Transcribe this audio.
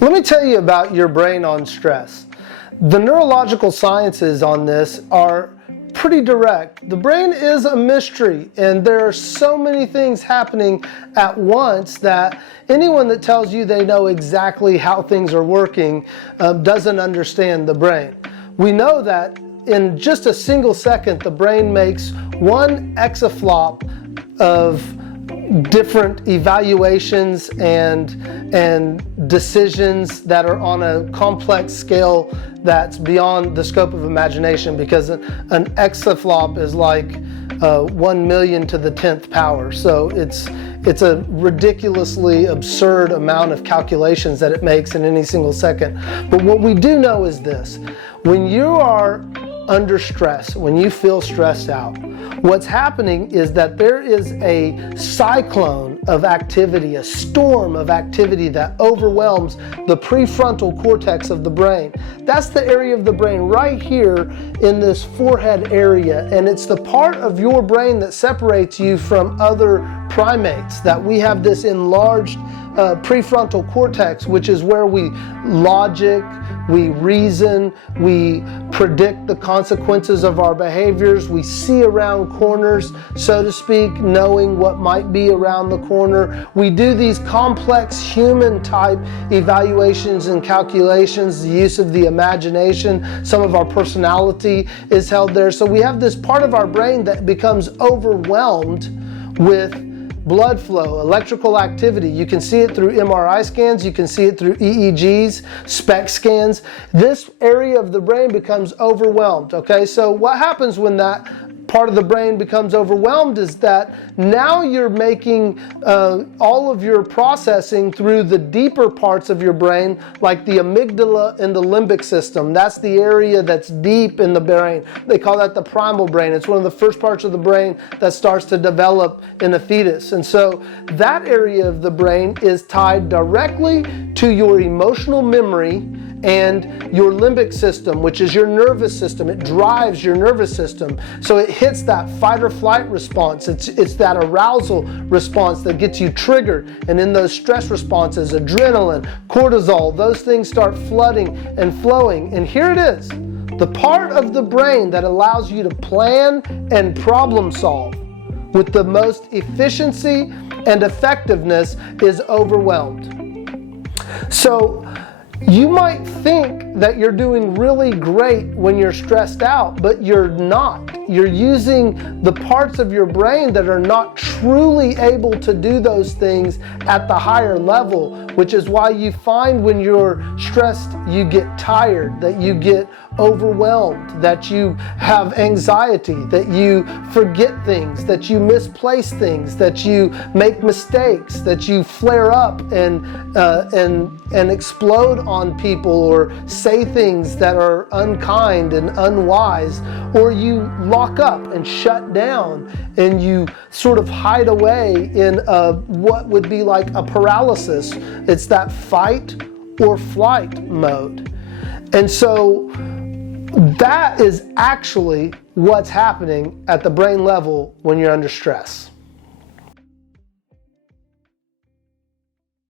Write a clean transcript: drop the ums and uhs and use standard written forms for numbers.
Let me tell you about your brain on stress. The neurological sciences on this are pretty direct. The brain is a mystery, and there are so many things happening at once that anyone that tells you they know exactly how things are working doesn't understand the brain. We know that in just a single second, the brain makes one exaflop of different evaluations and decisions that are on a complex scale that's beyond the scope of imagination, because an exaflop is like 1 million to the 10th power. So it's a ridiculously absurd amount of calculations that it makes in any single second. But what we do know is this: when you are under stress, when you feel stressed out, what's happening is that there is a cyclone of activity, a storm of activity that overwhelms the prefrontal cortex of the brain. That's the area of the brain right here in this forehead area, and it's the part of your brain that separates you from other primates, that we have this enlarged prefrontal cortex, which is where we logic, we reason, we predict the consequences of our behaviors, we see around corners, so to speak, knowing what might be around the corner. We do these complex human type evaluations and calculations, the use of the imagination, some of our personality is held there. So we have this part of our brain that becomes overwhelmed with blood flow, electrical activity. You can see it through MRI scans, you can see it through EEGs, SPECT scans. This area of the brain becomes overwhelmed, okay? So what happens when that part of the brain becomes overwhelmed is that now you're making all of your processing through the deeper parts of your brain, like the amygdala and the limbic system. That's the area that's deep in the brain. They call that the primal brain. It's one of the first parts of the brain that starts to develop in a fetus. And so that area of the brain is tied directly to your emotional memory and your limbic system, which is your nervous system. It drives your nervous system. So it hits that fight or flight response. It's that arousal response that gets you triggered. And in those stress responses, adrenaline, cortisol, those things start flooding and flowing. And here it is. The part of the brain that allows you to plan and problem solve with the most efficiency and effectiveness is overwhelmed. So you might think that you're doing really great when you're stressed out, but you're not. You're using the parts of your brain that are not truly able to do those things at the higher level, which is why you find when you're stressed, you get tired, that you get overwhelmed, that you have anxiety, that you forget things, that you misplace things, that you make mistakes, that you flare up and explode on people, or say things that are unkind and unwise, or you lock up and shut down and you sort of hide away in what would be like a paralysis. It's that fight or flight mode. And so that is actually what's happening at the brain level when you're under stress.